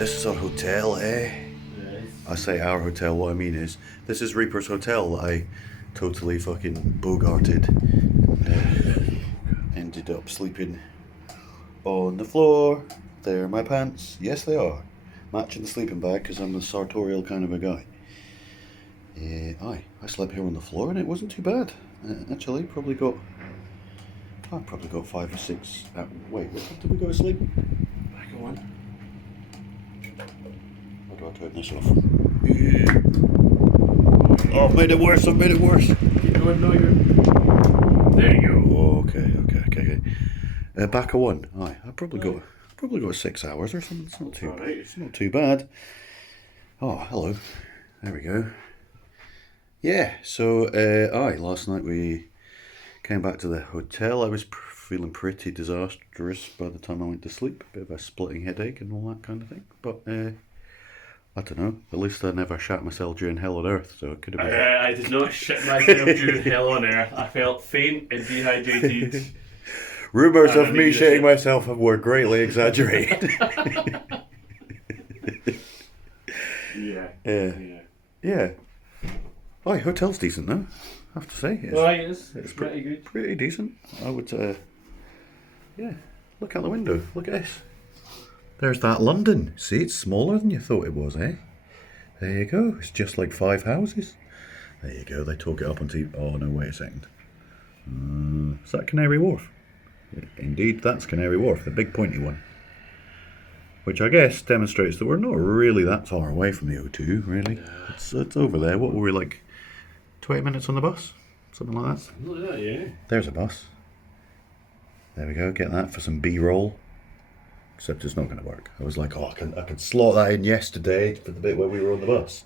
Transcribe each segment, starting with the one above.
This is our hotel, eh? Yes. I say our hotel, what I mean is, this is Reaper's hotel that I totally fucking bogarted. Ended up sleeping on the floor. There are my pants. Yes, they are. Matching the sleeping bag, because I'm a sartorial kind of a guy. I slept here on the floor and it wasn't too bad. Actually, I probably got 5 or 6. Wait, what time did we go to sleep? Back on. How do I turn this off? Oh, I've made it worse, Keep going, no, you're... There you go. Oh, okay. Back of one. Aye, I probably got 6 hours or something. It's not too bad. Oh, hello. There we go. Yeah, so last night we came back to the hotel. I was feeling pretty disastrous by the time I went to sleep. A bit of a splitting headache and all that kind of thing. But I don't know. At least I never shat myself during Hell on Earth, so it could have been. I did not shit myself during Hell on Earth. I felt faint and dehydrated. Rumours of me shitting myself were greatly exaggerated. Yeah. Oh, hotel's decent though, I have to say. It's pretty good. Pretty decent. I would look out the window. Look at this. There's that London. See, it's smaller than you thought it was, eh? There you go. It's just like 5 houses. There you go. They talk it up on TV. Oh no, wait a second. Is that Canary Wharf? Indeed, that's Canary Wharf, the big pointy one. Which I guess demonstrates that we're not really that far away from the O2, really. Yeah. It's over there. What were we, like 20 minutes on the bus? Something like that? Something like that, yeah. There's a bus. There we go, get that for some B-roll. Except it's not going to work. I was like, I can slot that in yesterday for the bit where we were on the bus.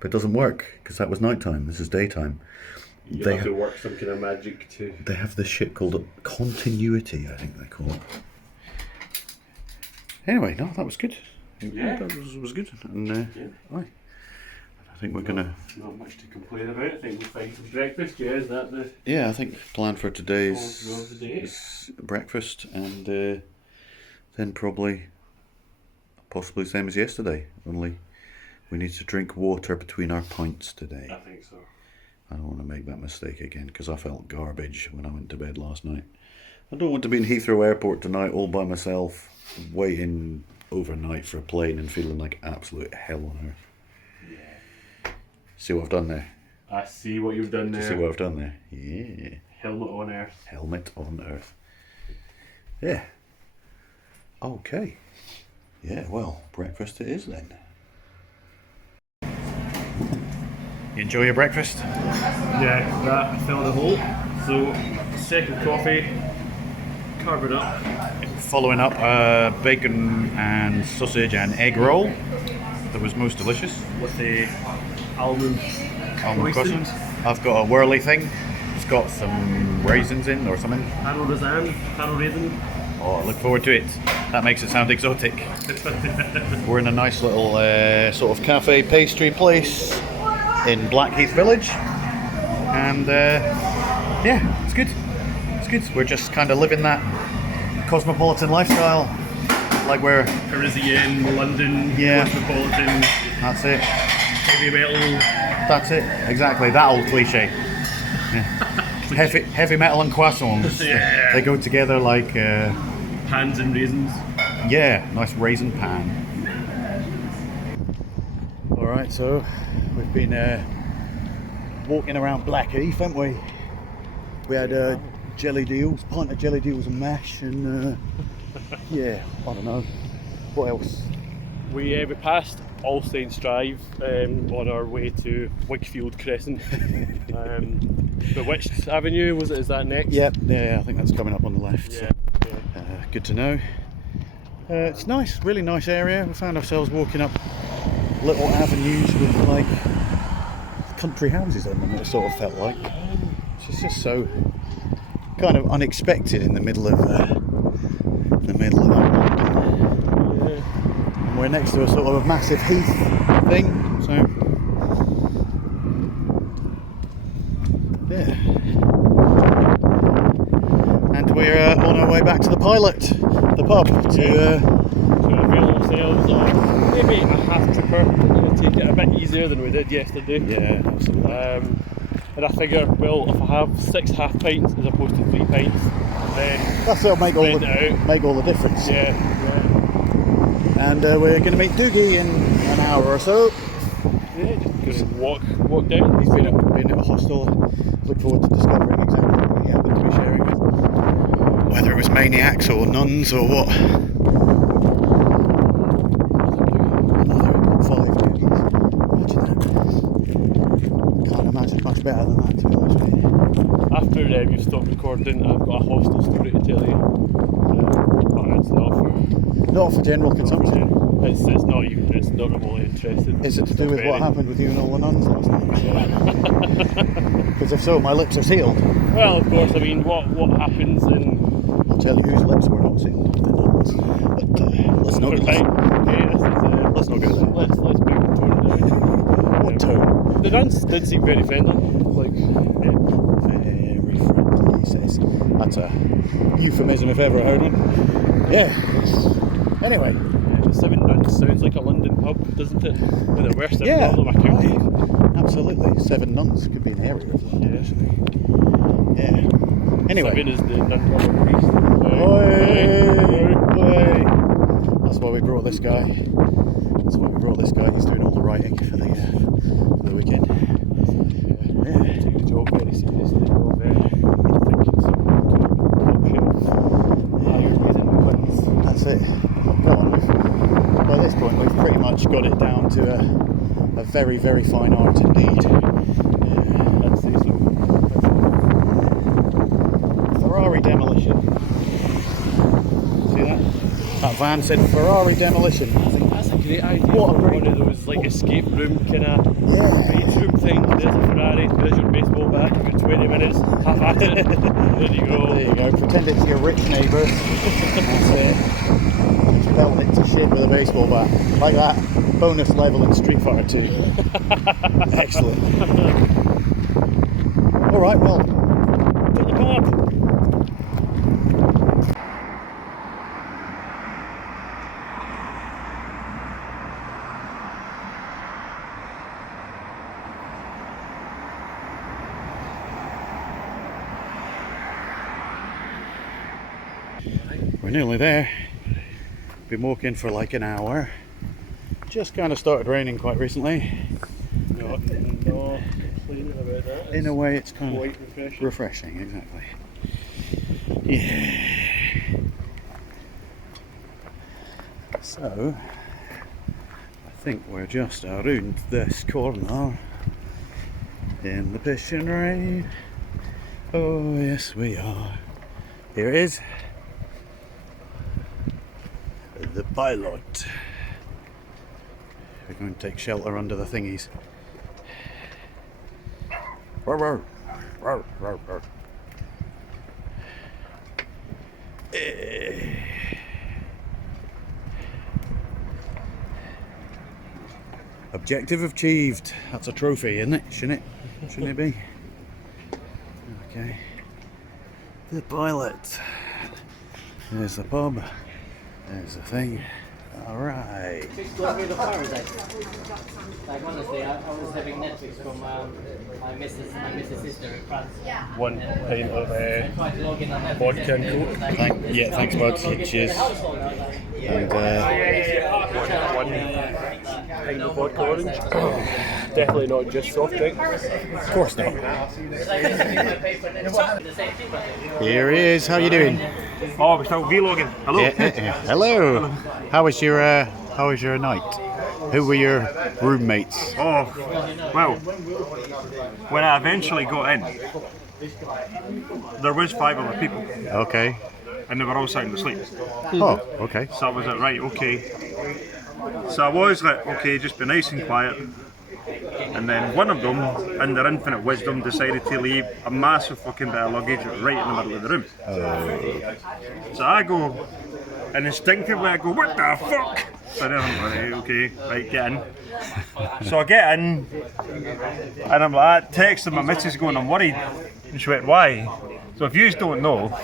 But it doesn't work, because that was nighttime. This is daytime. You have to work some kind of magic too. They have this shit called continuity, I think they call it. Anyway, no, that was good. Yeah. That was good. And I think we're gonna... Not much to complain about. I think we'll find some breakfast, yeah, is that the... Yeah, I think plan for today is breakfast and then possibly the same as yesterday, only we need to drink water between our pints today. I think so. I don't want to make that mistake again because I felt garbage when I went to bed last night. I don't want to be in Heathrow Airport tonight all by myself, waiting overnight for a plane and feeling like absolute hell on earth. Yeah. See what I've done there? I see what you've done there. See what I've done there? Yeah. Helmet on earth. Helmet on earth. Yeah. Okay. Yeah, well, breakfast it is then. You enjoy your breakfast? Yeah, that filled the hole. So, second coffee, carve it up. Following up bacon and sausage and egg roll that was most delicious. With the almond croissant. I've got a whirly thing. It's got some raisins in or something. Panel raisin. Oh, I look forward to it. That makes it sound exotic. We're in a nice little sort of cafe pastry place in Blackheath Village, and yeah, it's good. We're just kind of living that cosmopolitan lifestyle, like we're Parisian, London, cosmopolitan. That's it. Heavy metal. That's it. Exactly that old cliche. Yeah. heavy metal and croissants. Yeah. They go together like pans and raisins. Yeah, nice raisin pan. Alright, so we've been walking around Blackheath, haven't we? We had jelly deals, pint of jelly deals and mash, and yeah, I don't know. What else? We passed All Saints Drive on our way to Wickfield Crescent. Bewitched Avenue, is that next? Yep, yeah, I think that's coming up on the left. Yeah, so, good to know. It's nice, really nice area. We found ourselves walking up little avenues with like country houses on them, it sort of felt like. It's just so kind of unexpected in the middle of London. Yeah. And we're next to a sort of a massive heath thing, so yeah. And we're on our way back to the Pilot, the pub, to ourselves, or maybe a half tripper, take it a bit easier than we did yesterday. Yeah, absolutely. And I figure, well, if I have 6 half pints as opposed to 3 pints, then That'll make all the difference. Yeah. And we're going to meet Dougie in an hour or so. Yeah, just gonna walk down. He's been at a hostel. Look forward to discovering exactly what he happened to be sharing with. Whether it was maniacs or nuns or what. Another 5 Dougies. Imagine that. Can't imagine much better than that, to be honest with you. After you've stopped recording, I've got a hostel story to tell you. But it's Not for general consumption. It's not really interesting. Is it to do with what happened with you and all the nuns last night? Because if so, my lips are sealed. Well, of course, I mean, what happens in... I'll tell you whose lips were not sealed, the nuns. But let's not go there. Let's not go there. Let's bring the tone down. What tone? The nuns did seem very friendly. Very friendly, he says. That's a euphemism if ever I heard one. Yeah. Anyway. 7 Nuns sounds like a London pub, doesn't it? With the worst Yeah, of a county. absolutely. 7 Nuns could be an area of London, actually. Yeah. Anyway. 7 is the nun lover priest. Oi. That's why we brought this guy. He's doing all the writing for the weekend. Yeah. Take the job very seriously. Thinking some top shelf Iron Maiden puns. That's it. Come on, by this point we've pretty much got it down to a very, very fine art indeed. I'd say so. Ferrari demolition. See that? That van said Ferrari demolition. I think that's a great idea. What a for great- one of those like escape room kind of bedroom things. There's a Ferrari, there's your baseball bat, you've got 20 minutes, have at it. There you go. There you go. Pretend it's your rich neighbour. That's it. Belt it to shit with a baseball bat. Like that. Bonus level in Street Fighter 2. Excellent. Alright, well, to the pub. We're nearly there. Been walking for like an hour. Just kind of started raining quite recently. No complaining about that. In a way, it's kind quite of refreshing, exactly. Yeah. So, I think we're just around this corner in the pissing rain. Oh, yes, we are. Here it is. The pilot. We're going to take shelter under the thingies. Roar, roar. Roar, roar, roar. Objective achieved. That's a trophy, isn't it? Shouldn't it be? Okay. The pilot. There's the pub. There's the thing. Alright. Like honestly, I was having Netflix from my missus' sister in France. 1 pint of I tried to log in on Netflix. vodka and coke. Thanks, bud. Cheers. And 1 pint of vodka orange. Definitely not just soft drink. of course not. The same thing, but Here he is. How you doing? Oh, we're still vlogging. Hello. Yeah. Hello. How was your night? Who were your roommates? Oh, well, when I eventually got in, there was 5 other people, Okay. and they were all sound asleep. Oh, okay. So I was like, right, okay. So I was like, okay, just be nice and quiet. And then one of them, in their infinite wisdom, decided to leave a massive fucking bit of luggage right in the middle of the room. So I go, and instinctively I go, what the fuck? So then I'm like, okay, right, get in. So I get in, and I'm like, texting my missus going, I'm worried. And she went, why? So if you don't know,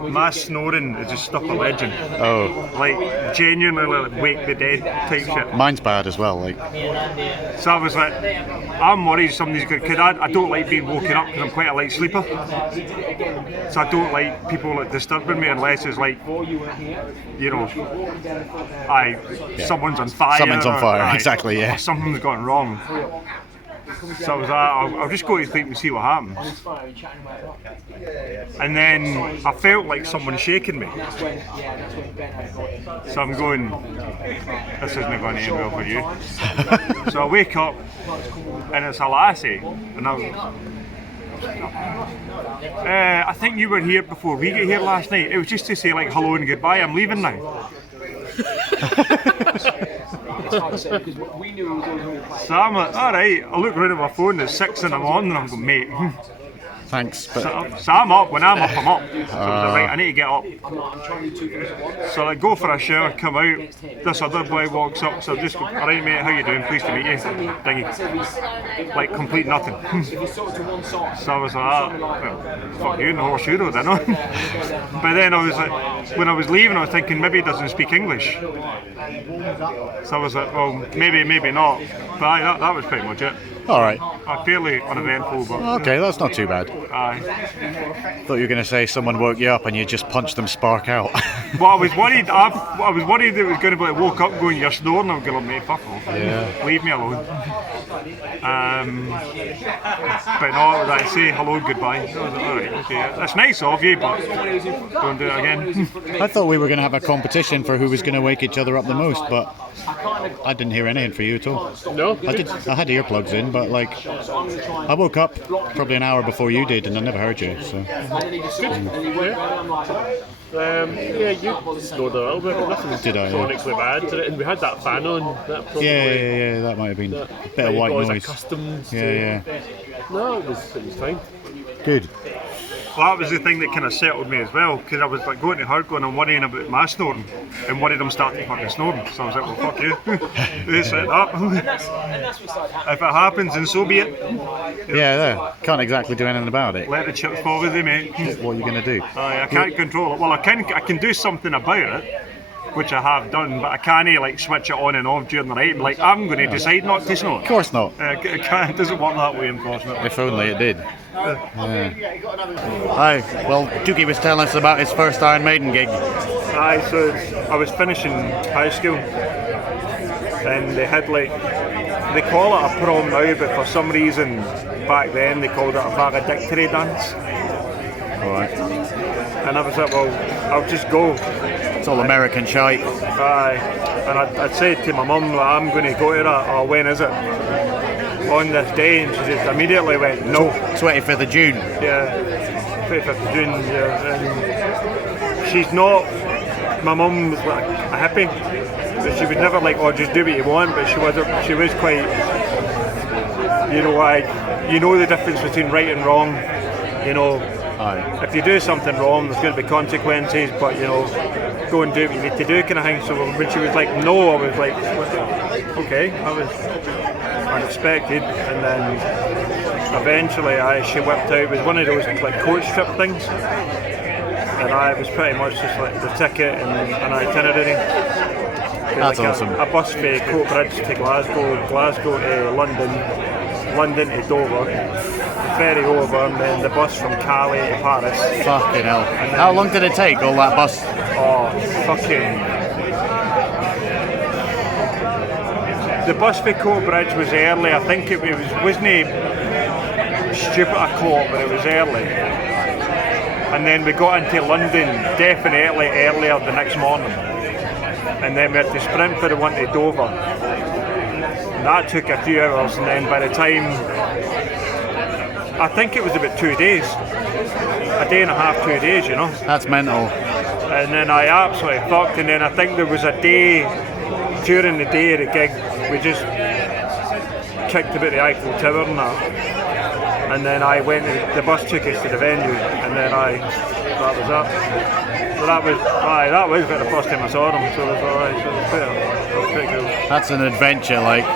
my snoring is just stuff a legend. Oh, Like genuinely like, wake the dead type shit. mine's bad as well. Like, So I was like, I'm worried somebody's going to, because I don't like being woken up because I'm quite a light sleeper. So I don't like people like disturbing me unless it's like, you know, someone's on fire. Something's on fire, or, exactly, yeah. or something's gone wrong. So I was like, I'll just go to sleep and see what happens. And then I felt like someone shaking me. So I'm going, this isn't going to end well for you. So I wake up and it's a lassie. And I think you were here before we get here last night. It was just to say like hello and goodbye, I'm leaving now. So I'm like, alright, I look around at my phone, it's 6 in the morning and I'm going, mate. thanks, but So I'm up, when I'm up, I'm up. So I was like, right, I need to get up. So I go for a shower, come out, this other boy walks up, so I just go, alright mate, how you doing, pleased to meet you. Dingy. Like complete nothing. So I was like, well, fuck you, no horseshoe road, didn't I? But then I was like, when I was leaving I was thinking maybe he doesn't speak English. So I was like, well, maybe not. But aye, that was pretty much it. all right. Fairly uneventful, but Okay, that's not too bad. aye. Thought you were going to say someone woke you up and you just punched them spark out. Well, I was worried. I was worried that it was going to be like woke up going, you're snoring. I'm going, mate, fuck off. Yeah. Leave me alone. But no, I say hello, goodbye. I was like, alright, okay. That's nice of you, but don't do it again. I thought we were going to have a competition for who was going to wake each other up the most, but I didn't hear anything for you at all. No? I had earplugs in, but like, I woke up probably an hour before you did, and I never heard you. So Yeah, you snored a little bit, but nothing Did I, yeah. chronically bad. And we had that fan on. That probably yeah, that might have been a bit of white got us noise. accustomed to. Yeah. No, it was fine. Good. Well, that was the thing that kind of settled me as well, because I was like going to her going and worrying about my snoring, and one of them started fucking snoring. So I was like, well, fuck you. They set up. If it happens, then so be it. Yeah, can't exactly do anything about it. Let the chips fall with you, mate. What are you going to do? I can't control it. Well, I can do something about it, which I have done, but I can't like switch it on and off during the night. And, like, I'm going to decide not to snore. Of course not. It doesn't work that way, unfortunately. If only it did. Yeah. Hi. Well, Dougie was telling us about his first Iron Maiden gig. Aye, so I was finishing high school, and they had like, they call it a prom now, but for some reason back then they called it a valedictory dance. Alright. And I was like, well, I'll just go. It's all American shite. Aye. And I'd said to my mum, like, I'm going to go to that, or when is it? On this day, and she just immediately went, no. 25th of June. Yeah, 25th of June, yeah. And she's not, my mum was like a hippie, but she would never like, oh, just do what you want, but she was quite, you know the difference between right and wrong, you know. Aye. If you do something wrong, there's going to be consequences, but you know, go and do what you need to do kind of thing. So when she was like, no, I was like, okay, that was unexpected. And then eventually she whipped out, it was one of those like coach trip things, and I was pretty much just like the ticket and an itinerary. That's like awesome. A bus for Coatbridge to Glasgow to London to Dover, ferry over, and then the bus from Calais to Paris. Fucking hell. How long did it take, all that bus? Oh, fucking. The bus for Coatbridge was early. I think it wasn't stupid o'clock, but it was early. And then we got into London definitely earlier the next morning. And then we had to sprint for the one to Dover. And that took a few hours, and then by the time, I think it was about 2 days. A day and a half, 2 days, you know. That's mental. And then I absolutely fucked, and then I think there was a day, during the day of the gig, we just kicked about the Eiffel Tower and that. And then I went, the bus took us to the venue, and then that was that. So that was about the first time I saw them, so it was alright, so it was pretty cool. That's an adventure, like.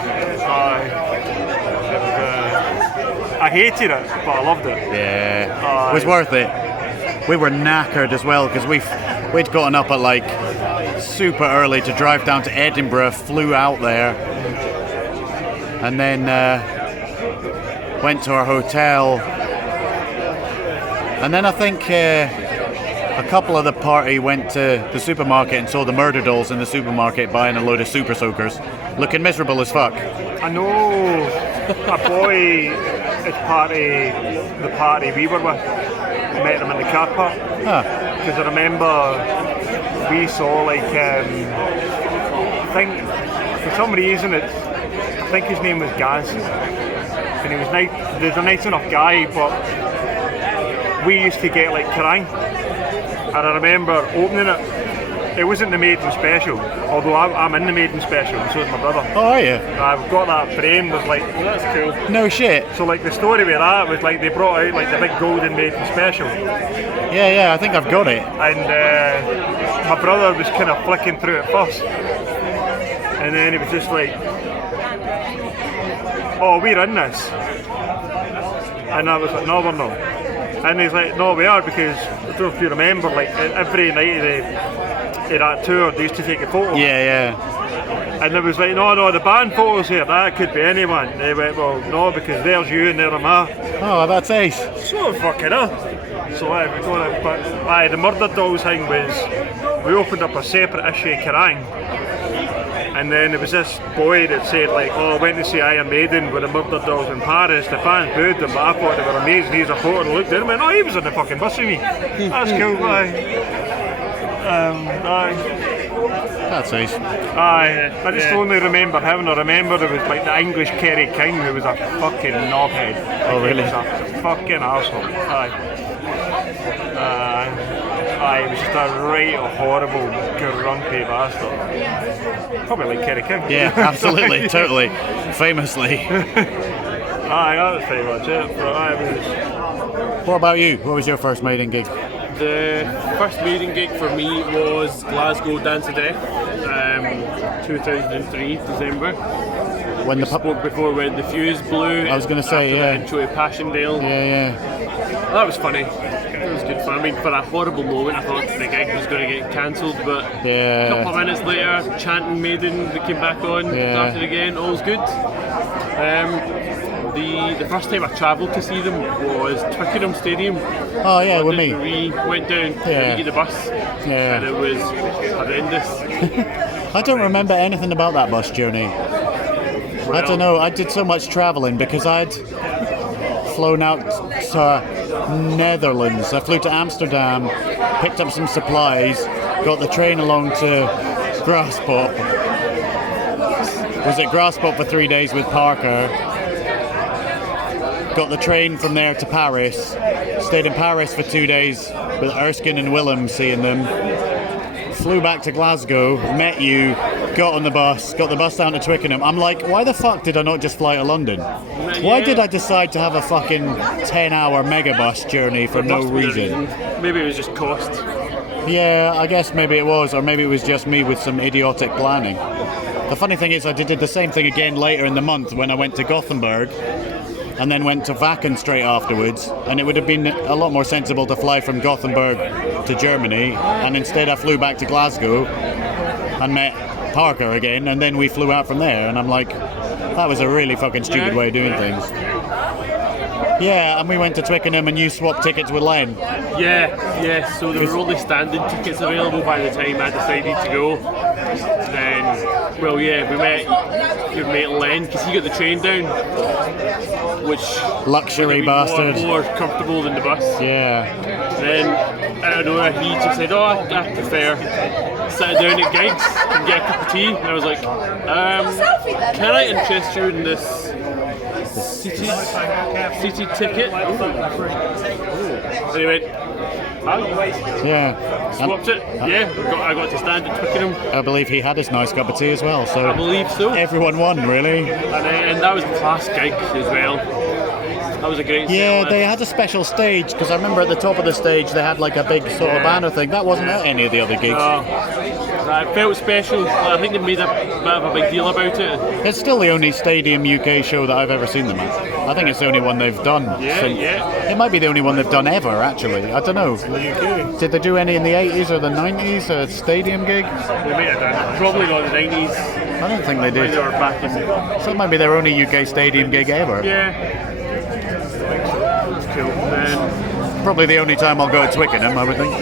I hated it, but I loved it. Yeah, it was worth it. We were knackered as well because we'd gotten up at like super early to drive down to Edinburgh, flew out there, and then went to our hotel. And then I think a couple of the party went to the supermarket and saw the murder dolls in the supermarket buying a load of super soakers, looking miserable as fuck. I know a boy at the party we were with, met him in the car park. Because I remember we saw like, I think for some reason I think his name was Gaz. And he was nice, there's a nice enough guy, but we used to get like Kerrang, and I remember opening it. It wasn't the Maiden special, although I'm in the Maiden special, and so is my brother. Oh, are you? I've got that framed with like, well, that's cool. No shit. So like the story with that was like they brought out like the big golden Maiden special. Yeah, I think I've got it. And my brother was kind of flicking through it first, and then it was just like, oh, we're in this. And I was like, no, we're not. And he's like, no, we are, because I don't know if you remember, like every night of that tour, they used to take a photo. Yeah. And it was like, no, the band photos here, that could be anyone. They went, well, no, because there's you and there am I. Oh, that's ace. So fucking hell. So we're going, but the Murder Dolls thing was, we opened up a separate issue of Kerrang. And then there was this boy that said like, oh, I went to see Iron Maiden with the Murder Dolls in Paris. The fans booed them, but I thought they were amazing. Here's a photo and looked at him and went, oh, he was on the fucking bus with me. That's cool, aye. That's ace. Aye, I just only remember him. I remember there was like the English Kerry King who was a fucking knobhead. Oh, really? He was a fucking arsehole. Aye, he was just a right horrible, grumpy bastard. Probably like Kerry King. Yeah, absolutely, totally. Famously. Aye, that was pretty much it. But it was... What about you? What was your first Maiden gig? The first Maiden gig for me was Glasgow Dance of Death, 2003, December. When We the spoke before when the fuse blew. I was going to say, after the intro to Passchendaele. Yeah. That was funny. It was good fun. I mean, for a horrible moment, I thought the gig was going to get cancelled, but a couple of minutes later, chanting Maiden, they came back on, started again, all was good. The first time I travelled to see them was Twickenham Stadium. Oh yeah, with me. We went down to get the bus, and it was horrendous. I don't remember anything about that bus journey. I don't know, I did so much travelling because I'd flown out to Netherlands. I flew to Amsterdam, picked up some supplies, got the train along to Graspop. Was at Graspop for 3 days with Parker. Got the train from there to Paris. Stayed in Paris for 2 days with Erskine and Willem, seeing them. Flew back to Glasgow, met you, got on the bus, got the bus down to Twickenham. I'm like, why the fuck did I not just fly to London? Why did I decide to have a fucking 10-hour megabus journey for no reason? Maybe it was just cost. Yeah, I guess maybe it was, or maybe it was just me with some idiotic planning. The funny thing is I did the same thing again later in the month when I went to Gothenburg and then went to Wacken straight afterwards, and it would have been a lot more sensible to fly from Gothenburg to Germany, and instead I flew back to Glasgow and met Parker again, and then we flew out from there, and I'm like, that was a really fucking stupid way of doing things. Yeah, and we went to Twickenham and you swapped tickets with Len. Yeah, so there were only standing tickets available by the time I decided to go. Then, we met your mate Len, because he got the train down, which luxury bastard. More comfortable than the bus. Yeah. Then, out of nowhere, he just said, oh, I prefer sitting down at gigs and get a cup of tea. And I was like, can I interest you in this city ticket? Anyway, swapped it. I got to stand at Twickenham. I believe he had his nice cup of tea as well, so I believe so. Everyone won, really. And that was a class gig as well. That was a great Yeah, they had a special stage, because I remember at the top of the stage they had like a big sort of banner thing. That wasn't at any of the other gigs. No, It felt special. I think they made a bit of a big deal about it. It's still the only Stadium UK show that I've ever seen them at. I think it's the only one they've done. Yeah, yeah. It might be the only one they've done ever, actually. I don't know. Did they do any in the 80s or the 90s, a Stadium gig? They may have done. Probably not the 90s. I don't think they They did. were back in. So it might be their only UK Stadium gig ever. Yeah. That's cool. Then Probably the only time I'll go to Twickenham, I would think.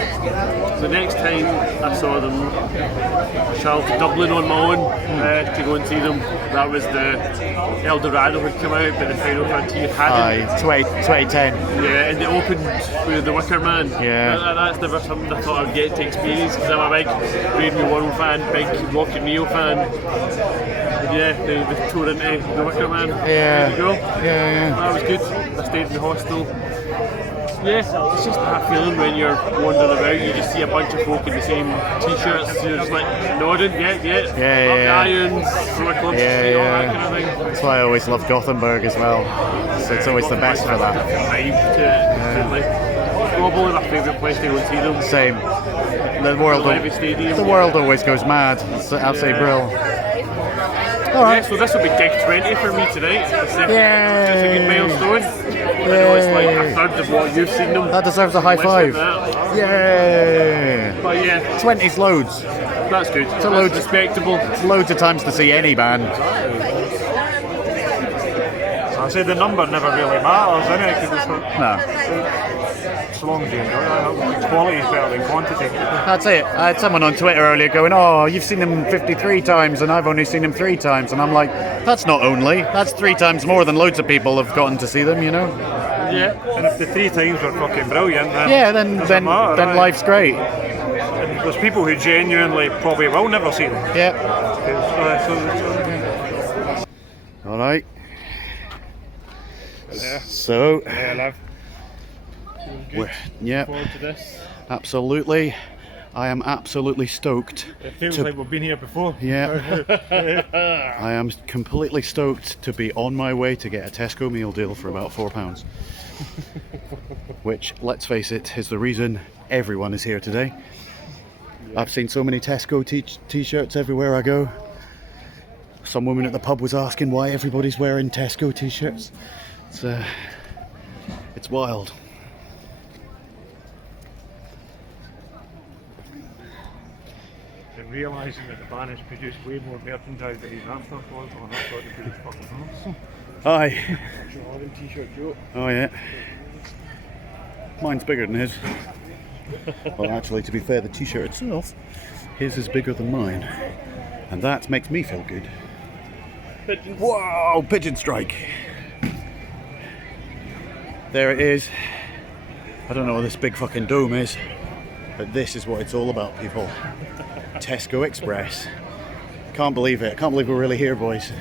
the next time I saw them, I travelled to Dublin on my own to go and see them. That was the Eldorado had come out, but the Final Frontier hadn't. Aye, 2010. Yeah, and they opened with the Wicker Man. Yeah. That's never something I thought I'd get to experience because I'm a big Brave New World fan, big Rock and Neo fan. And yeah, they toured into the Wicker Man. Yeah. There you go. Yeah. That was good. I stayed in the hostel. Yeah, it's just that feeling when you're wandering about, you just see a bunch of folk in the same t-shirts, you're just like nodding, yeah. Up the irons, from a club, all that kind of thing. That's why I always love Gothenburg as well. So it's always the best for that. Vibe to like, probably my favourite place to go and see them. Same. The world, Levy Stadium. the world always goes mad. It's absolutely brilliant. All Yeah, right. so this will be gig 20 for me tonight. It's a Yay. good milestone. I know it's like a third of what you've seen them. That deserves a high Less five. than that. Yay! But yeah, 20's loads. that's good. That's load. respectable. Loads of times to see any band. So I say the number never really matters, innit? 'Cause it's not, No, so long as you enjoy it, quality is better than quantity. that's it. I had someone on Twitter earlier going, "Oh, you've seen them 53 times and I've only seen them 3 times." And I'm like, that's not only. That's 3 times more than loads of people have gotten to see them, you know? Yeah. And if the 3 times were fucking brilliant, then Yeah, then doesn't matter, right? life's great. And there's people who genuinely probably will never see them. Yeah. So, All right. yeah. So, Yeah, love. yeah, Forward to this. absolutely. I am absolutely stoked. It feels to- like we've been here before. Yeah. I am completely stoked to be on my way to get a Tesco meal deal for about £4. Which, let's face it, is the reason everyone is here today. I've seen so many Tesco t-shirts everywhere I go. Some woman at the pub was asking why everybody's wearing Tesco t-shirts. It's wild. And realising that the band has produced way more merchandise than his afterthought, and I thought they produced fucking awesome. Aye. Jordan t-shirt, Joe. Oh yeah. Mine's bigger than his. Well, actually, to be fair, the t-shirt itself, his is bigger than mine. And that makes me feel good. Whoa, pigeon strike. There it is. I don't know what this big fucking dome is, but this is what it's all about, people. Tesco Express. Can't believe it. Can't believe we're really here, boys.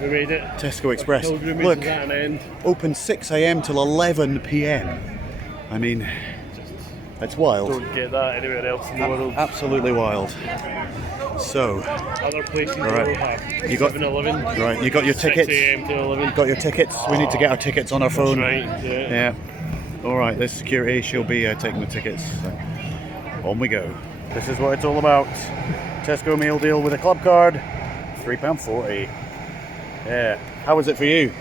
We made it. Tesco Express. Pilgrimage Look, is at an end. open 6 a.m. till 11 p.m. I mean, it's wild. Don't get that anywhere else in the world. Absolutely wild. So, Other places Alright. will have You got- 7-Eleven. right, you got your 6 tickets. a.m. to 11. Got your tickets? We need to get our tickets on our phone. Right, yeah. Yeah. All right. This security, she'll be taking the tickets. So, on we go. This is what it's all about. Tesco meal deal with a club card, £3.40. Yeah. How was it for you?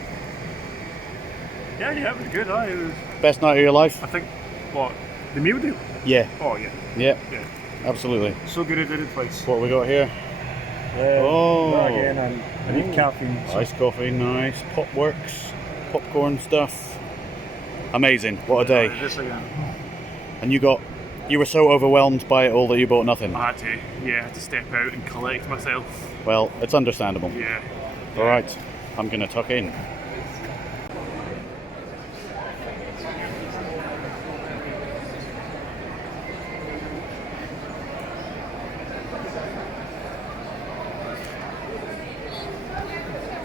Yeah, it was good. It was, Best night of your life? I think, what, the meal deal? Yeah. Oh, yeah. Yeah. Yeah. Absolutely. So good at it twice. What have we got here? Oh. Again, and I need caffeine. So Iced coffee, nice. Pop works, popcorn stuff. Amazing. What a day. This again. And you were so overwhelmed by it all that you bought nothing. I had to, I had to step out and collect myself. Well, it's understandable. Yeah. All right, I'm going to tuck in.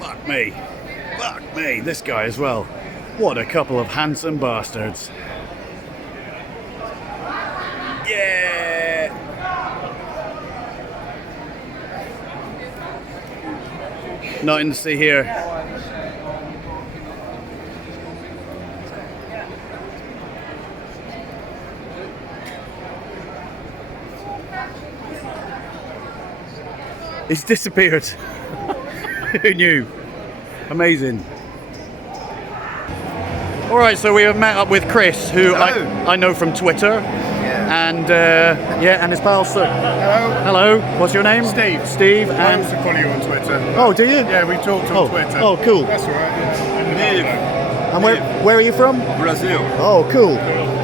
Fuck me. Fuck me. This guy as well. What a couple of handsome bastards. Yeah! Nothing to see here. He's disappeared. Who knew? Amazing. All right, so we have met up with Chris, who I know from Twitter, and and his pal. So, hello. What's your name? Steve. Steve. I And also follow you on Twitter. oh, do you? Yeah, we talked on Twitter. Oh, cool. That's all right. And where are you from? Brazil. Oh, cool.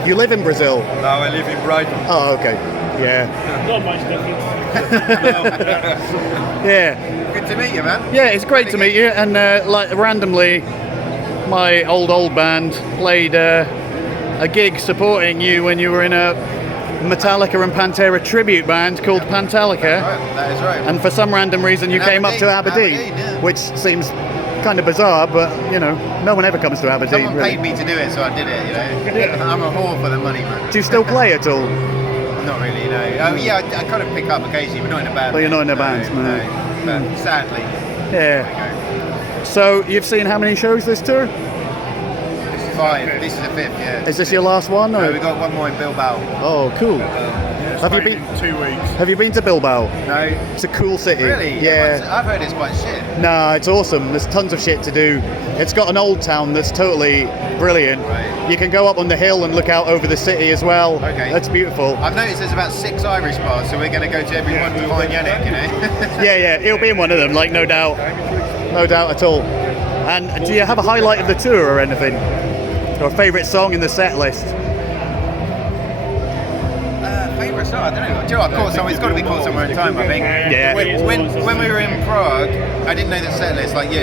You live in Brazil? Now I live in Brighton. Oh, okay. Yeah. Not much difference. Yeah. Good to meet you, man. Yeah, it's great to meet you. And like randomly, my old band played a gig supporting you when you were in a Metallica and Pantera tribute band called Pantalica. Right, that is right. And for some random reason, you In came up to Aberdeen, Aberdeen, yeah. which seems kind of bizarre, but you know, no one ever comes to Aberdeen. Someone Really. paid me to do it, so I did it. You know, I'm a whore for the money, man. Do you still play at all? Not really, no. Oh yeah, I kind of pick up occasionally, but not in a band. Well, you're not in a band, no. But sadly, Yeah. So you've seen how many shows this tour? this is 5. This is the 5th. Yeah. Is this your last one? Or? No, we got one more in Bilbao. Oh, cool. Have you Played been? in 2 weeks. Have you been to Bilbao? No, It's a cool city. really? Yeah. I've heard it's quite shit. Nah, it's awesome. There's tons of shit to do. It's got an old town that's totally brilliant. Right. You can go up on the hill and look out over the city as well. Okay. That's beautiful. I've noticed there's about 6 Irish bars, so we're going to go to every one to find Yannick, you know. Yeah, it'll be in one of them, like no doubt at all. And do you have a highlight of the tour or anything? Or a favourite song in the set list? Favourite song? I don't know. Do you know what? Caught Somewhere. It's got to be Caught Somewhere in Time, I think. Yeah. When we were in Prague, I didn't know the set list like you,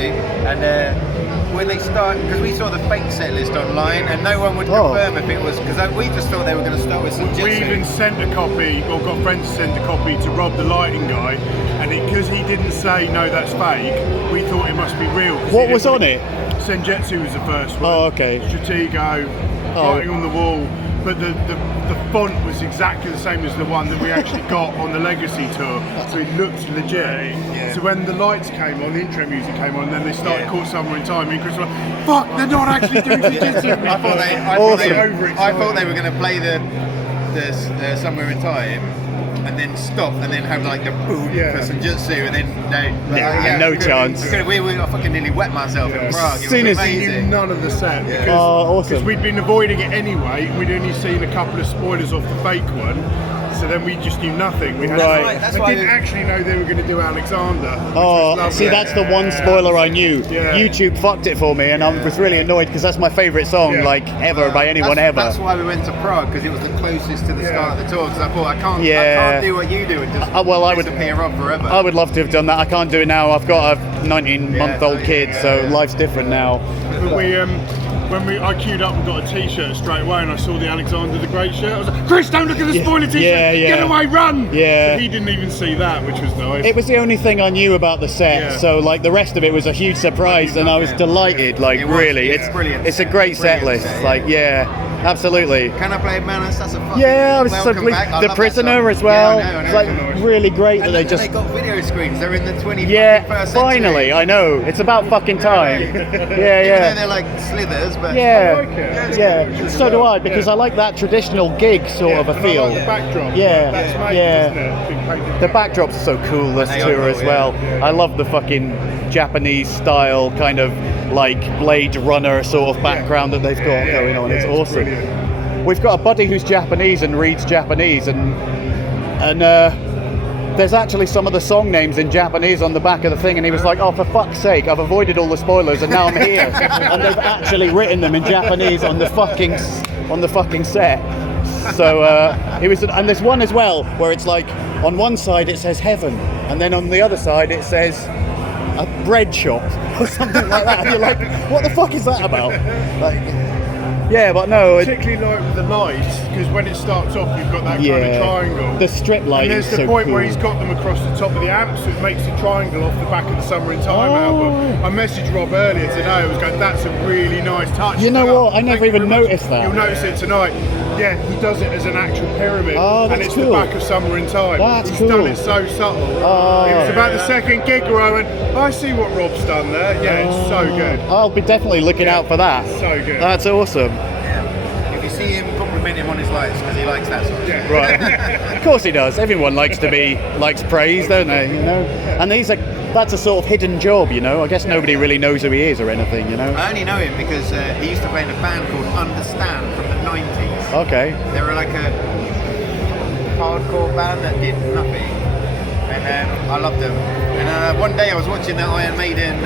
and when they started, because we saw the fake set list online, and no one would Oh. confirm if it was, because we just thought they were going to start with some We even jitsu. sent a copy, or got friends to send a copy to Rob, the lighting guy, and because he didn't say no, that's fake, we thought it must be real. 'cause What he was didn't- on it? Senjutsu was the first one. Oh, okay. Stratego, Oh. writing on the wall. But the font was exactly the same as the one that we actually got on the Legacy tour, so it looked legit. So when the lights came on, the intro music came on, then they started Caught Somewhere in Time, me and Chris were like, fuck, they're not actually doing jiu-jitsu. I thought they, Awesome. I thought they were going to play the Somewhere in Time, and then stop, and then have like a boom for some jutsu, and then no, no chance. I fucking nearly wet myself in Prague. It Soon was as We knew amazing. none of the set because awesome. we'd been avoiding it anyway. We'd only seen a couple of spoilers off the fake one, so then we just knew nothing. We had Right. That's I why didn't actually know they were going to do Alexander. which was Oh, lovely. see, that's the one spoiler I knew. Yeah. YouTube fucked it for me, and I was really annoyed because that's my favourite song, Yeah. like ever by anyone ever. That's why we went to Prague, because it was the closest to the start of the tour. Because I thought I can't Yeah. do what you do and just well, I would- disappear off forever. I would love to have done that. I can't do it now. I've got a 19-month-old kid, so life's different now. But I queued up and got a T-shirt straight away, and I saw the Alexander the Great shirt. I was like, "Chris, don't look at the spoiler T-shirt! yeah. Get away, run!" Yeah. But he didn't even see that, which was nice. It was the only thing I knew about the set, Yeah. so like the rest of it was a huge surprise, and I was delighted. Like It was, really, it's brilliant. It's a great set Brilliant list. set, yeah. Like absolutely. Can I play Manus? That's a fucking Yeah, I was so welcome pleased. back. I The love that Prisoner song. as well. Yeah, I know. It's like really great that And they they just. got video screens. They're in the 21st Finally, I know. It's about fucking time. Even though Yeah. they're like slithers, but Yeah, like it. yeah. So do I, because I like that traditional gig sort of a And I feel. like the backdrop. Yeah, That's made, yeah. isn't it? Big painted The backdrop's so cool this They tour are as cool, well. I love the fucking Japanese style kind of like Blade Runner sort of background that they've got going on. It's it's awesome. brilliant. We've got a buddy who's Japanese and reads Japanese, and there's actually some of the song names in Japanese on the back of the thing, and he was like, "Oh, for fuck's sake, I've avoided all the spoilers, and now I'm here." And they've actually written them in Japanese on the fucking set. So it was, and there's one as well where it's like on one side it says heaven, and then on the other side it says a bread shop or something like that. And you're like, what the fuck is that about? Like, yeah, but no, Particularly like with the lights, because when it starts off, you've got that kind of triangle. the strip And lighting there's is the so point cool. where he's got them across the top of the amp, so it makes a triangle off the back of the Summer in Time album. I messaged Rob earlier today. I was going, "That's a really nice touch." You know He's like, what? I never "Thank you even very much. noticed that." You'll notice it tonight. Yeah, he does it as an actual pyramid, Oh, and that's it's cool. the back of Summer in Time. That's He's cool. done it so subtle. Oh. It was about the second gig where I went, "I see what Rob's done there." Yeah, it's so good. I'll be definitely looking out for that. So good. That's awesome. if you see him compliment compliment him on his lights because he likes that sort of shit. Right. Of course he does. Everyone likes praise, don't they? You know. And that's a sort of hidden job, you know. I guess nobody really knows who he is or anything, you know. I only know him because he used to play in a band called Understand from the 90s. Okay. They were like a hardcore band that did nothing, and I loved them. And one day I was watching that Iron Maiden,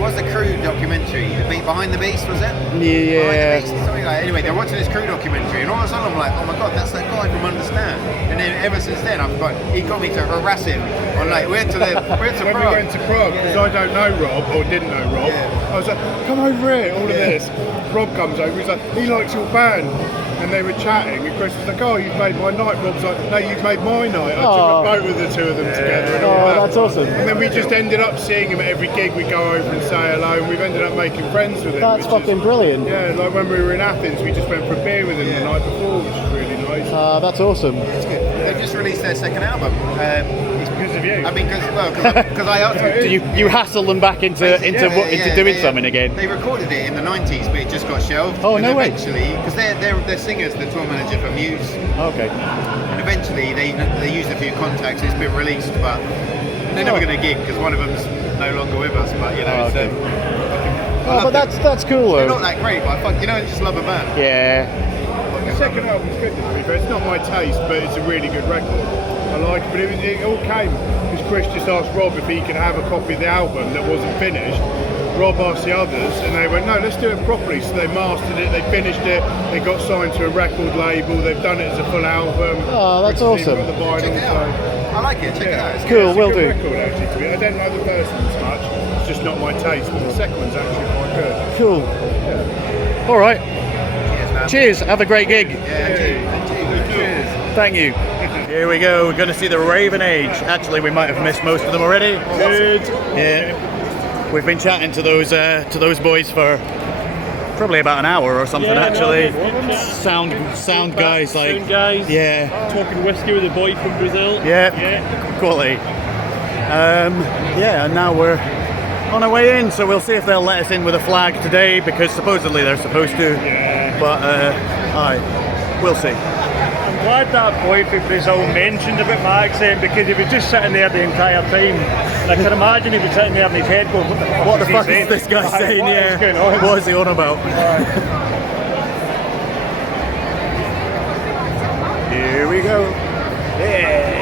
what was the Crew documentary? The Beat Behind the Beast, was it? Yeah. Behind the Beast, something like that. Anyway, they're watching this Crew documentary, and all of a sudden I'm like, oh my god, that's that guy from Understand. And then ever since then, he got me to harass him. On like, we went to when Prague. we went to Prague, because I don't know Rob, or didn't know Rob, I was like, come over here, all of this. Rob comes over, he's like, he likes your band. And they were chatting, and Chris was like, oh, you've made my night. Rob's like, no, you've made my night. I took a boat with the two of them together and all that. That's awesome. And then we just ended up seeing him at every gig. We go over and say hello, and we've ended up making friends with him. That's fucking brilliant. Yeah, like when we were in Athens, we just went for a beer with him the night before, which was really nice. That's awesome. It's good. They've just released their second album. It's because of you. I mean, because I asked them. You hassle them back into doing something again. They recorded it in the 90s, but it just got shelved. Oh, and no way. eventually, because they're singers, the tour manager for Muse. Okay. And eventually they used a few contacts. It's been released, but they're never going to gig because one of them's no longer with us. But you know, okay. but that's cool they're though. not that great, but I just love a band. Yeah. The second album's good, to be fair. It's not my taste, but it's a really good record. I like it, but it all came because Chris just asked Rob if he could have a copy of the album that wasn't finished. Rob asked the others, and they went, no, let's do it properly. So they mastered it, they finished it, they got signed to a record label, they've done it as a full album. Oh, that's awesome. Got the vinyl, Check it out. I like it. Check it out. It's Cool, It's a will good do. record, actually, to be. I don't know the first one as much. It's just not my taste, but the second one's actually quite good. Cool. All right. Cheers, man. Cheers. Have a great gig. Cheers. Thank you. Here we go. We're going to see the Raven Age. Actually, we might have missed most of them already. Good. Yeah. We've been chatting to those boys for probably about an hour or something. Actually, sound guys like Sound guys. Yeah. Talking whiskey with a boy from Brazil. Yeah. Quality. Yeah, and now we're on our way in, so we'll see if they'll let us in with a flag today because supposedly they're supposed to. Yeah. But we'll see. I'm glad that boy from Brazil mentioned about my accent because he was just sitting there the entire time. And I can imagine he was sitting there in his head going, What the fuck is this guy saying? What is going on? What is he on about? Here we go. Yeah.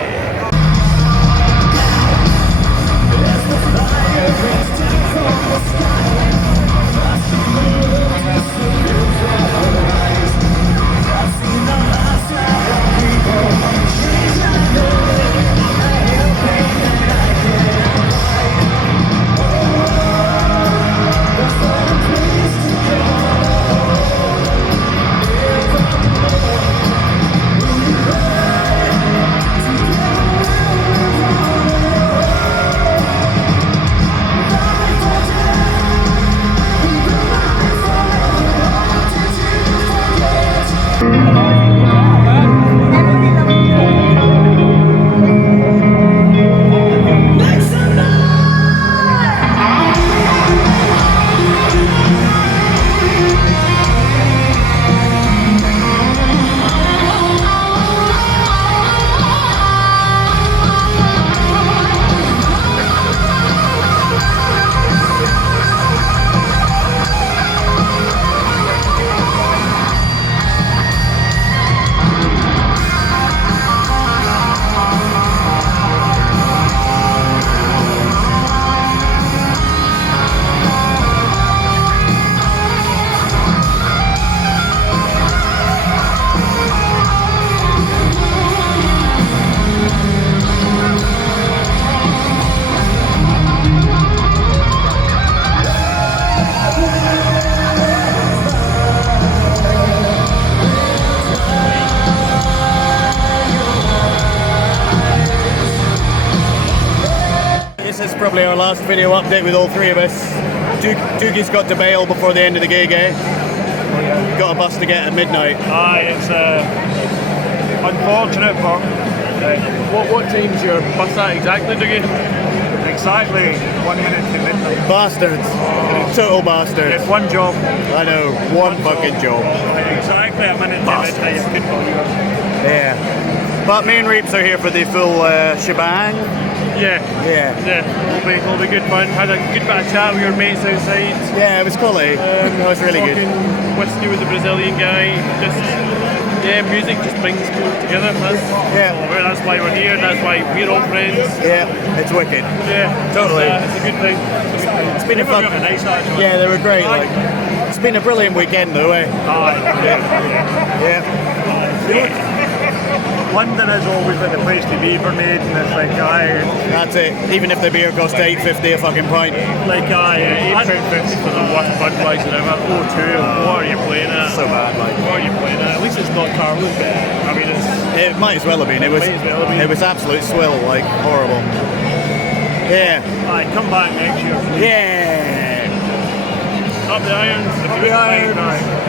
This is probably our last video update with all three of us. Dougie's got to bail before the end of the gig, eh? Got a bus to get at midnight. Aye, it's unfortunate, but What time's your bus at exactly, Dougie? exactly 1 minute to midnight. Bastards. Total bastards. It's one job. I know, one fucking job. Exactly a minute midnight, I couldn't believe it. Yeah. But me and Reeps are here for the full shebang. Yeah, Yeah. it'll be good fun. Had a good bit of chat with your mates outside. Yeah, it was cool, eh? It was really good. Talking whiskey with the Brazilian guy. Just music just brings people together. That's why we're here. That's why we're all friends. Yeah, it's wicked. Yeah, Totally. It's a good thing. It's been a fun. Nice actually. Yeah, they were great. Like, it's been a brilliant weekend, though, eh? Yeah. London is always like the place to be for Maiden. It's like, That's it. Even if the beer cost $8.50 a fucking pint. like, £8.50 for the worst Budweiser ever. What are you playing at? So bad, like. What are you playing at? At least it's not Carlin. I mean, It might as well have been. It was. Might as well have been. It was absolute swill, like horrible. Yeah. come back next year. Yeah. Up the irons. Up the irons.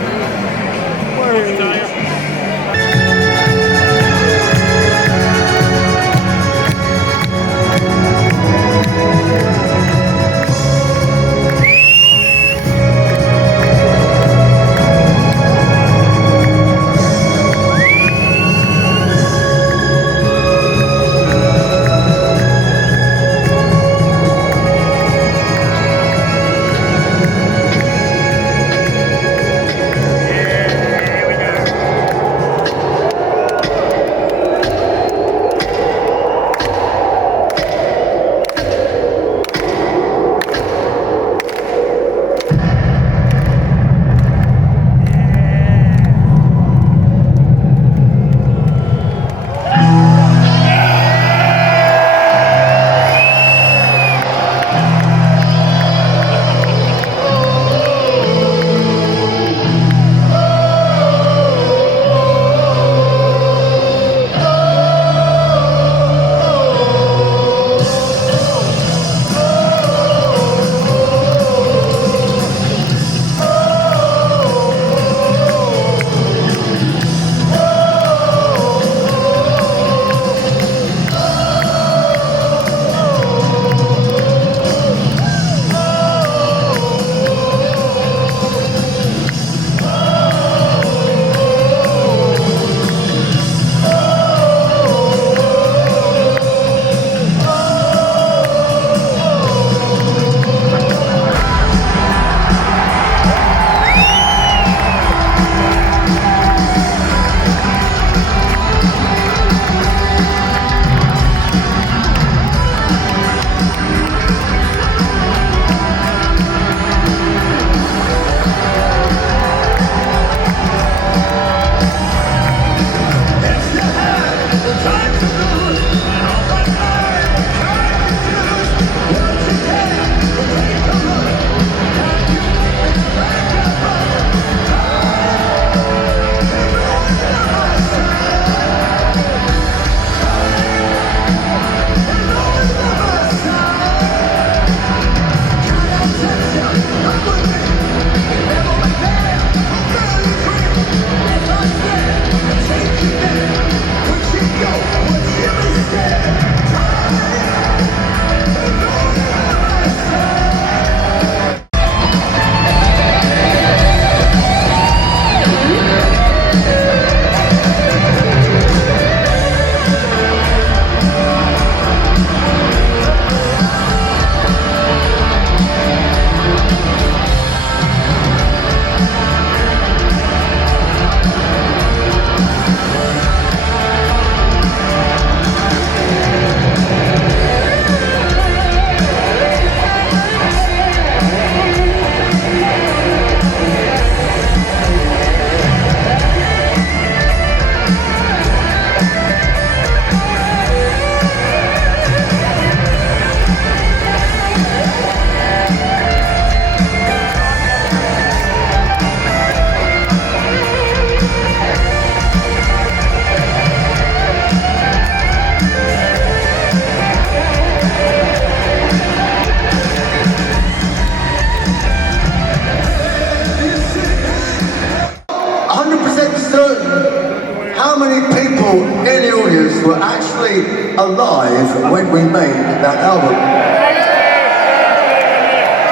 were actually alive when we made that album.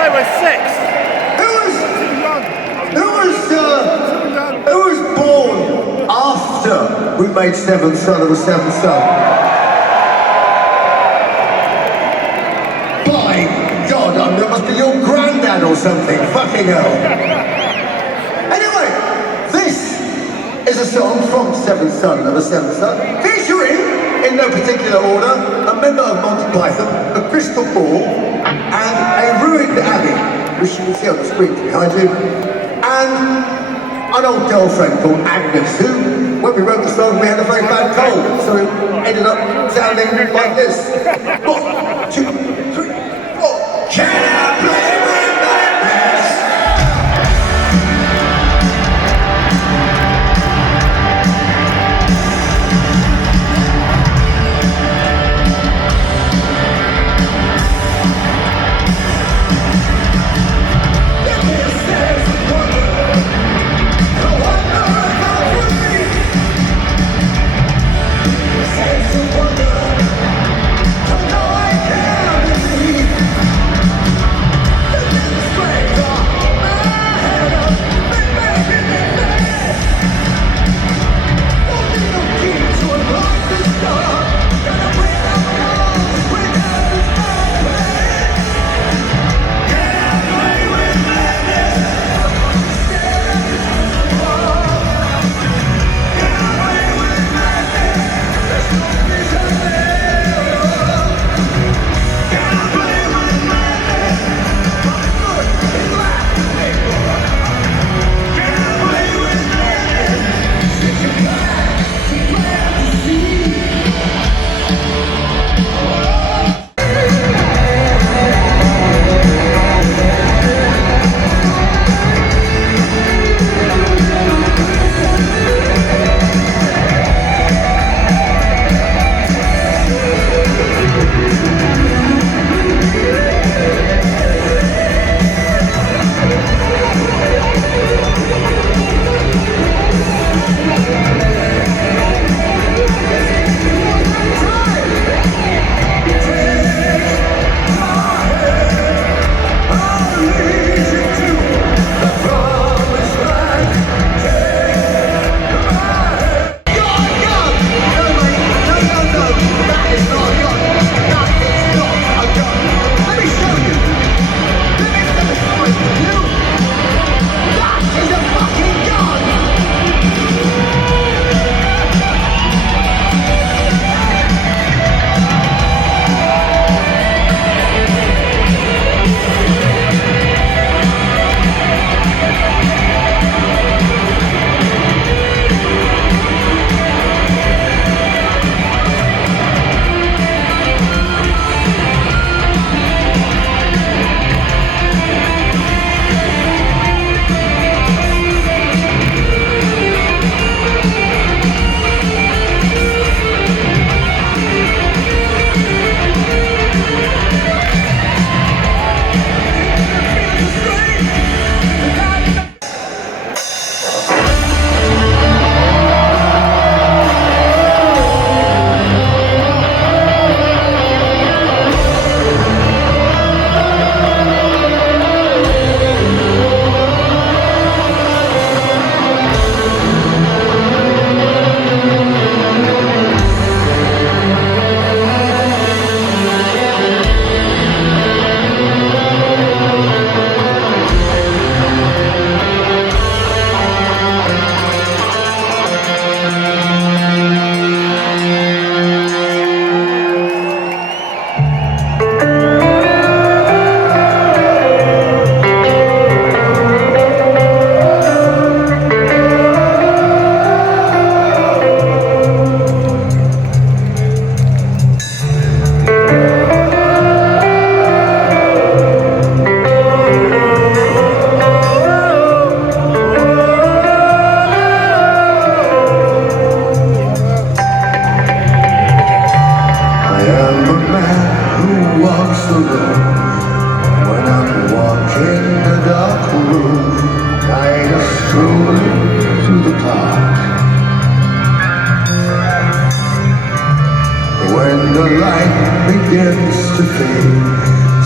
I was 6. Who was born wonder we made seventh son of a seventh son. By God, that must be your granddad or something. Fucking hell. Anyway, this is a song from Seventh Son of a Seventh Son, featuring, in no particular order, a member of Monty Python, a crystal ball, and a ruined abbey, which you can see on the screen behind you, and an old girlfriend called Agnes, who, when we wrote the song, we had a very bad cold, so it ended up sounding like this. 1, 2, 3, 4. Can I play with madness?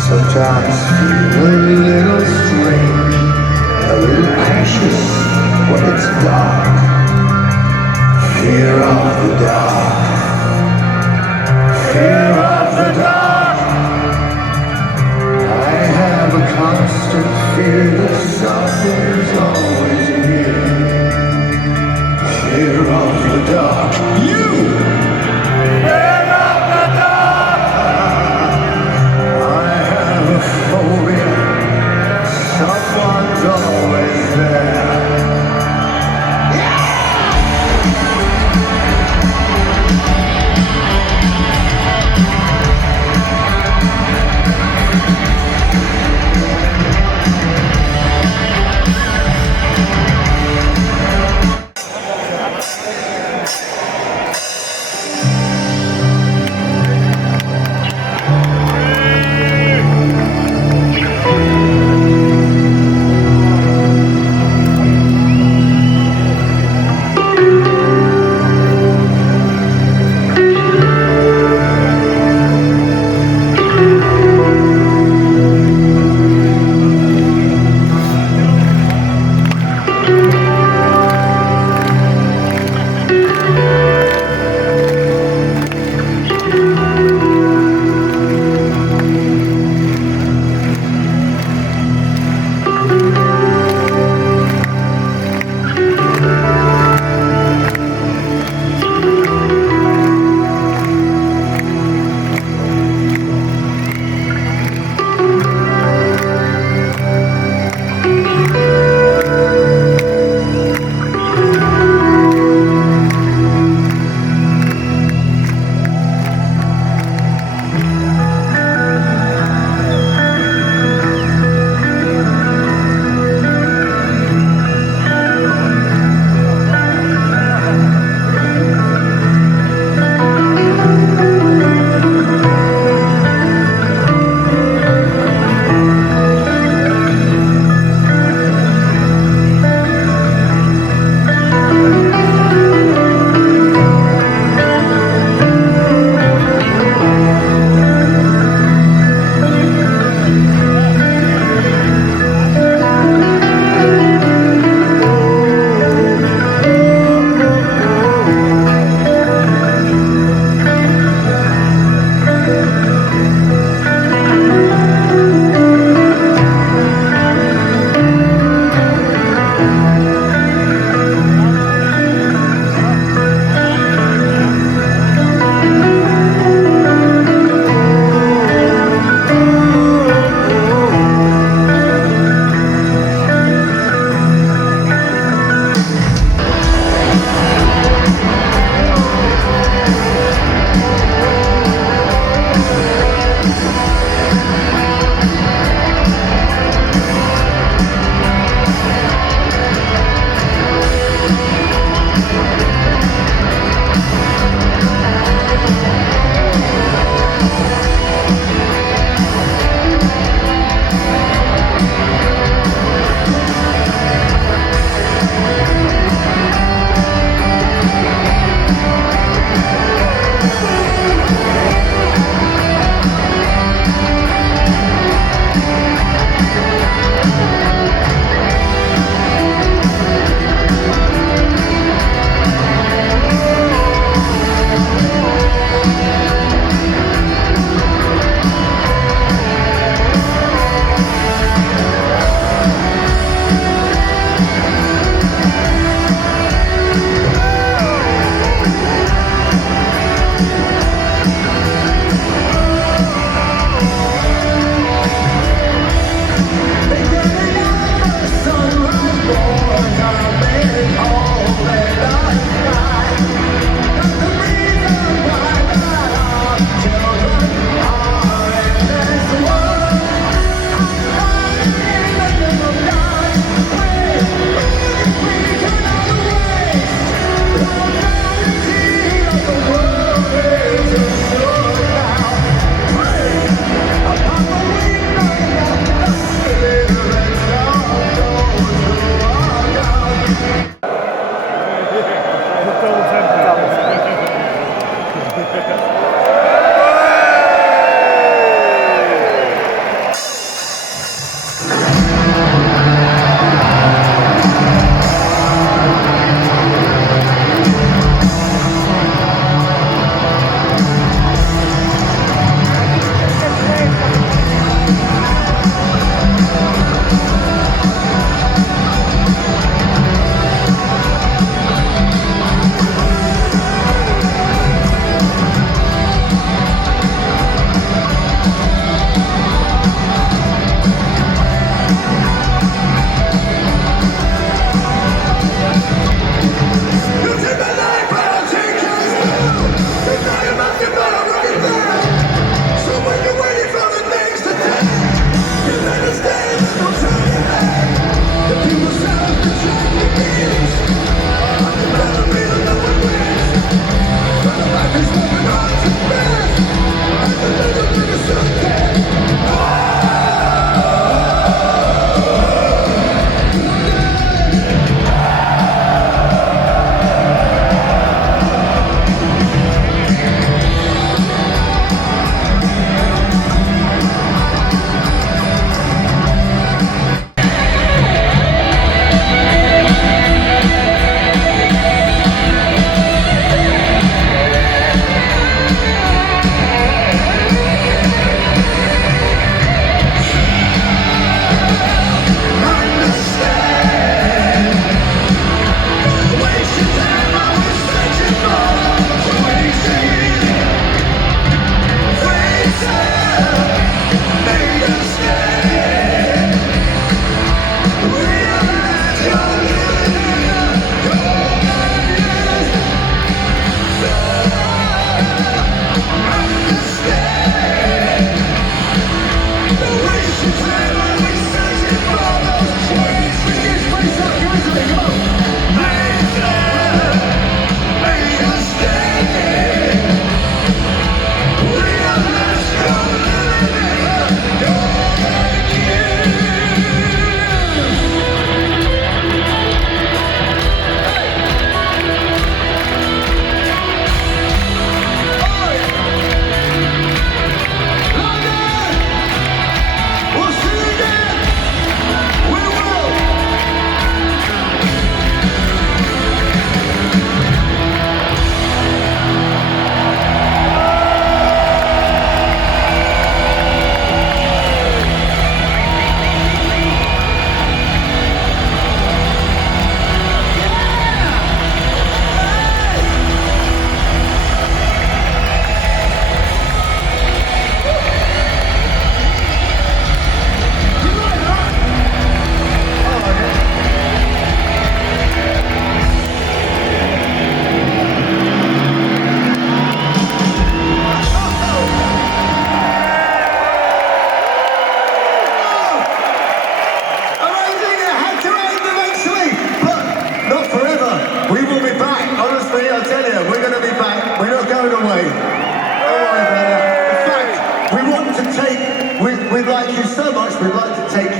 Sometimes feel a little strange, a little anxious when it's dark. Fear of the dark. Fear of the dark. I have a constant fear that something's always near. Fear of the dark. You! Fear of the dark. I have a phobia. Someone's always there.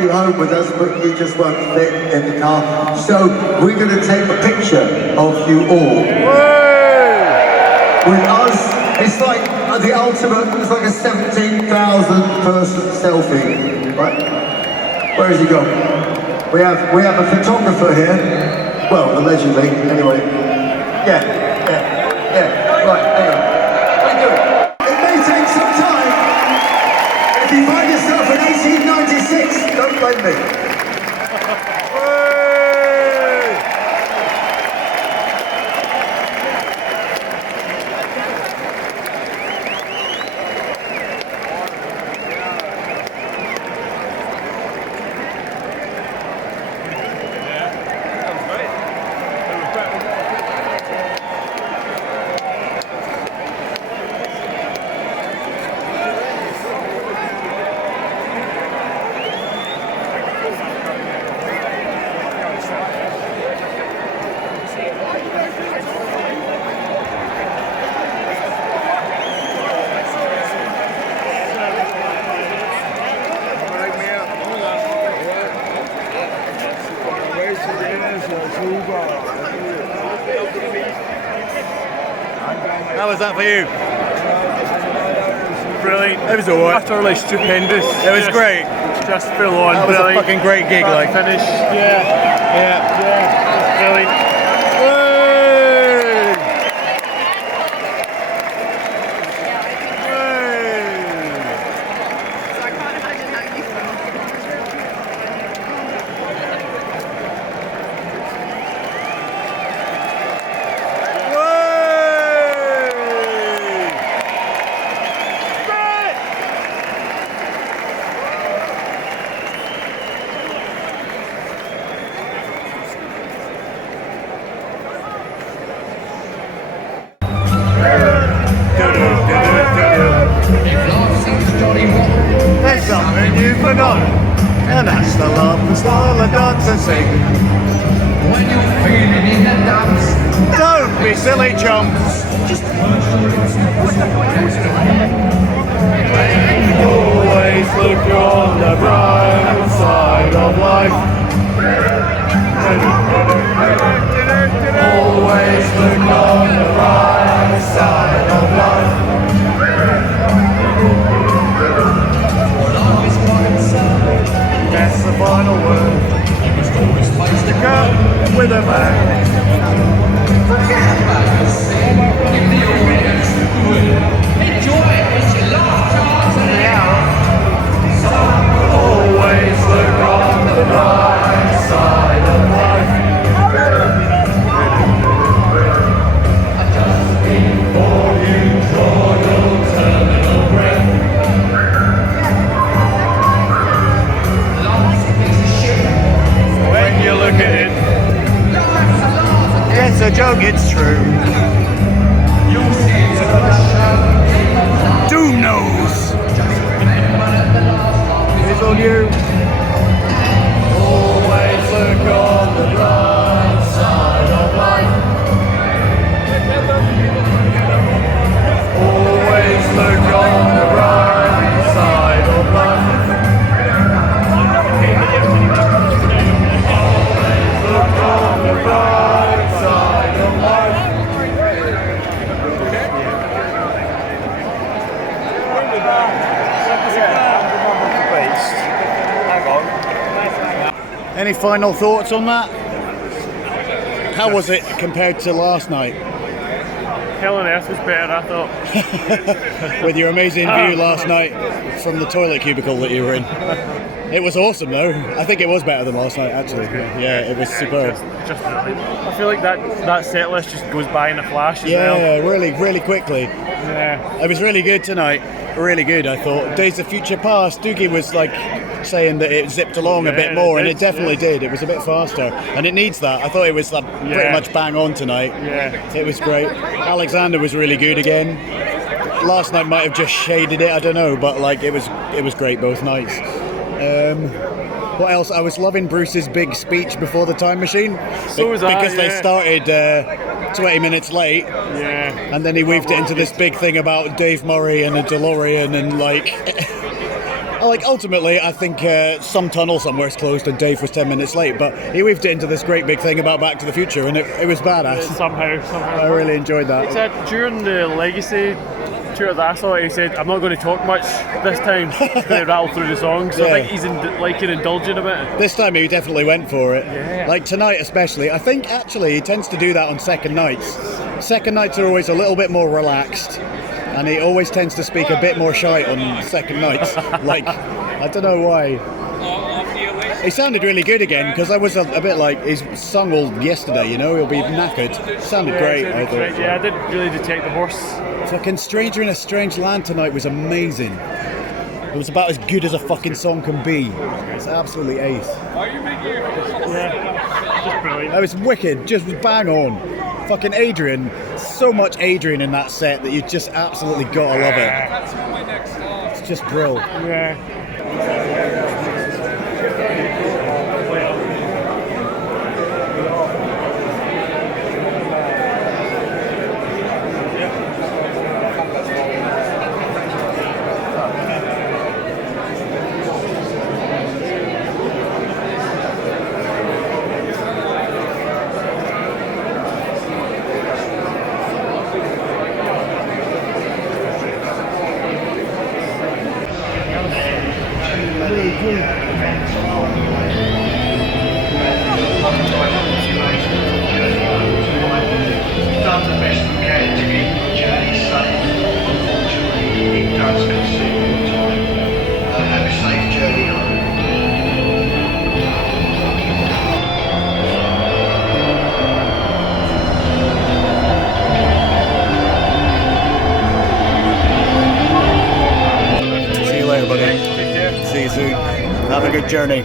you home with us, but you just won't fit in the car. So we're going to take a picture of you all. With us, it's like the ultimate, it's like a 17,000 person selfie. Right? Where has he gone? We have a photographer here. Well, allegedly, anyway. Yeah, right, hang on. What are you doing? It may take some time. If you find yourself in 1896, don't blame me. How was that for you? Brilliant. It was alright. Utterly stupendous. It was great. Just full on. That was brilliant. a fucking great gig, Start like. to finish. Yeah. Brilliant. There's something new for none, and that's the love and style of dance and sing. When you're feeling in the dance, don't be silly chumps. Always look on the bright side of life. Always look on the bright side of life. That's the final word. Place the curtain with a bang. Forget about your sin. Give the audience the good. Enjoy it. It's your last chance in the hour. So always look on the bright side of life. Just before you draw your terminal breath. When you look at it, it's a joke, it's true. Doom knows. It's on you. Always look on the bright side of life. Always look on the bright side of life. Any final thoughts on that? How was it compared to last night? Hell on Earth was better, I thought. With your amazing view last night from the toilet cubicle that you were in. It was awesome though. I think it was better than last night actually. Yeah, it was superb. Just brilliant. I feel like that set list just goes by in a flash as well. Yeah, really quickly. Yeah. It was really good tonight. Really good, I thought. Days of Future Past, Dougie was like saying that it zipped along a bit more, and it definitely did. It was a bit faster, and it needs that. I thought it was pretty much bang on tonight. Yeah. It was great. Alexander was really good again. Last night might have just shaded it, I don't know, but like it was great both nights. What else? I was loving Bruce's big speech before the time machine. So was I, because they started 20 minutes late. Yeah. And then he weaved it into this big thing about Dave Murray and a DeLorean and like Like, ultimately, I think some tunnel somewhere's closed and Dave was 10 minutes late, but he weaved it into this great big thing about Back to the Future, and it was badass. Somehow. I really enjoyed that. He said during the Legacy tour that I saw, he said, I'm not going to talk much this time. Just going to rattle through the songs. So I think he's indulging a bit. This time he definitely went for it. Yeah. Like tonight especially. I think actually he tends to do that on second nights. Second nights are always a little bit more relaxed, and he always tends to speak a bit more shite on second nights. Like, I don't know why. He sounded really good again, because I was a bit like, he's sung all yesterday, you know, he'll be knackered. Sounded great, I thought. Yeah, I didn't really detect the horse. Fucking Stranger in a Strange Land tonight was amazing. It was about as good as a fucking song can be. It's absolutely ace. Yeah, just brilliant. That was wicked, just bang on. Fucking Adrian, so much Adrian in that set that you just absolutely gotta love it. It's just brilliant. Yeah. Done the best we can to keep your journey safe. Unfortunately, it does consume your time. Have a safe journey home. See you later, buddy. See you soon. Have a good journey.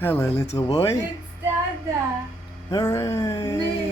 Hello, little boy. It's Dada. Hooray! Me.